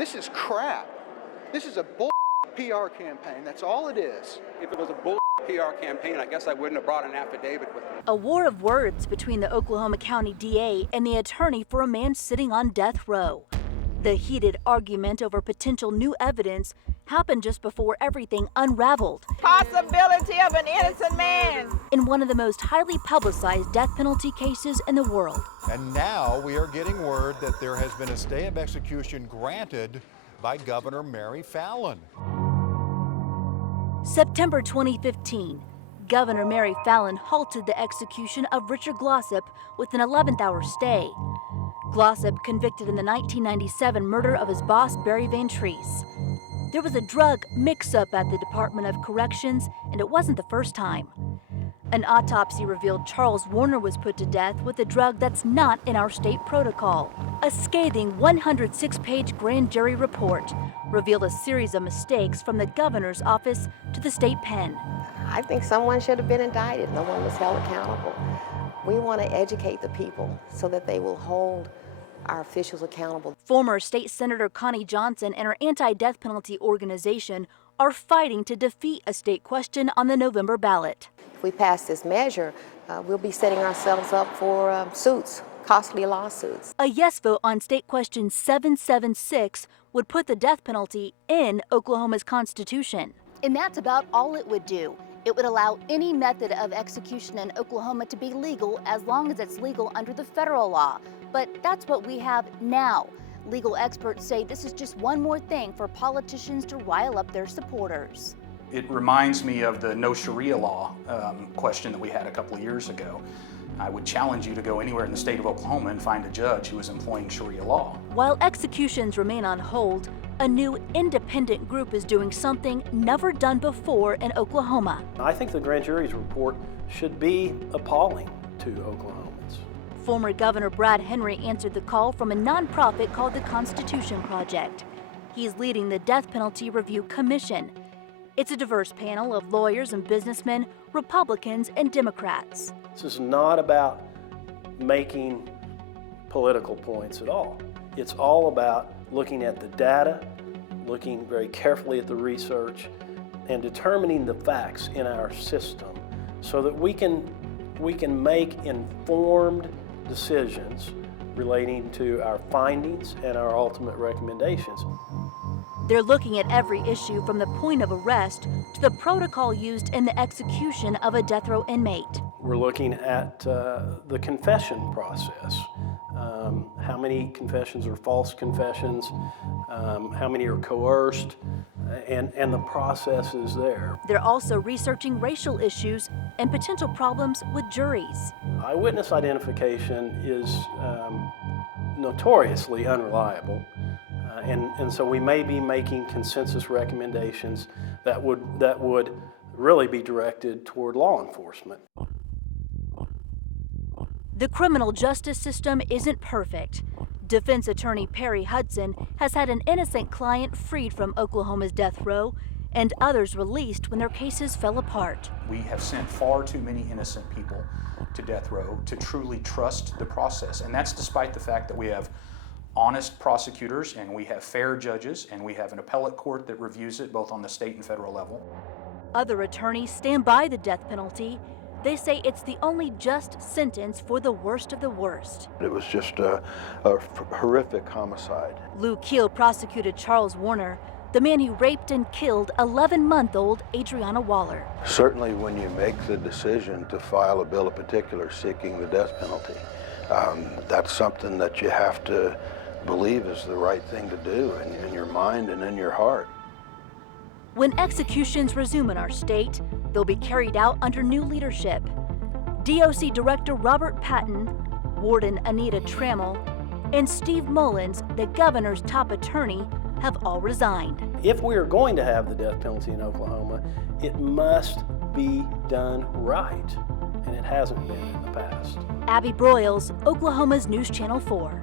This is crap. This is a bull PR campaign. That's all it is. If it was a bull PR campaign, I guess I wouldn't have brought an affidavit with me. A war of words between the Oklahoma County DA and the attorney for a man sitting on death row. The heated argument over potential new evidence happened just before everything unraveled. Possibility of an innocent man. In one of the most highly publicized death penalty cases in the world. And now we are getting word that there has been a stay of execution granted by Governor Mary Fallin. September 2015, Governor Mary Fallin halted the execution of Richard Glossip with an 11th-hour stay. Glossip convicted in the 1997 murder of his boss, Barry Van Treese. There was a drug mix-up at the Department of Corrections, and it wasn't the first time. An autopsy revealed Charles Warner was put to death with a drug that's not in our state protocol. A scathing 106-page grand jury report revealed a series of mistakes from the governor's office to the state pen. I think someone should have been indicted. No one was held accountable. We want to educate the people so that they will hold our officials accountable. Former State Senator Connie Johnson and her anti-death penalty organization are fighting to defeat a state question on the November ballot. If we pass this measure, we'll be setting ourselves up for suits, costly lawsuits. A yes vote on State Question 776 would put the death penalty in Oklahoma's Constitution. And that's about all it would do. It would allow any method of execution in Oklahoma to be legal as long as it's legal under the federal law. But that's what we have now. Legal experts say this is just one more thing for politicians to rile up their supporters. It reminds me of the no Sharia law question that we had a couple of years ago. I would challenge you to go anywhere in the state of Oklahoma and find a judge who is employing Sharia law. While executions remain on hold, a new independent group is doing something never done before in Oklahoma. I think the grand jury's report should be appalling to Oklahomans. Former Governor Brad Henry answered the call from a nonprofit called the Constitution Project. He's leading the Death Penalty Review Commission. It's a diverse panel of lawyers and businessmen, Republicans and Democrats. This is not about making political points at all. It's all about looking at the data, looking very carefully at the research, and determining the facts in our system so that we can make informed decisions relating to our findings and our ultimate recommendations. They're looking at every issue from the point of arrest to the protocol used in the execution of a death row inmate. We're looking at the confession process. How many confessions are false confessions? How many are coerced? And the process is there. They're also researching racial issues and potential problems with juries. Eyewitness identification is notoriously unreliable. And so we may be making consensus recommendations that would really be directed toward law enforcement. The criminal justice system isn't perfect. Defense attorney Perry Hudson has had an innocent client freed from Oklahoma's death row and others released when their cases fell apart. We have sent far too many innocent people to death row to truly trust the process. And that's despite the fact that we have honest prosecutors and we have fair judges and we have an appellate court that reviews it both on the state and federal level. Other attorneys stand by the death penalty. They say it's the only just sentence for the worst of the worst. It was just a horrific homicide. Lou Keel prosecuted Charles Warner, the man who raped and killed 11-month-old Adriana Waller. Certainly when you make the decision to file a bill of particulars seeking the death penalty, that's something that you have to believe is the right thing to do in your mind and in your heart. When executions resume in our state, they'll be carried out under new leadership. DOC Director Robert Patton, Warden Anita Trammell, and Steve Mullins, the governor's top attorney, have all resigned. If we are going to have the death penalty in Oklahoma, it must be done right, and it hasn't been in the past. Abby Broyles, Oklahoma's News Channel 4.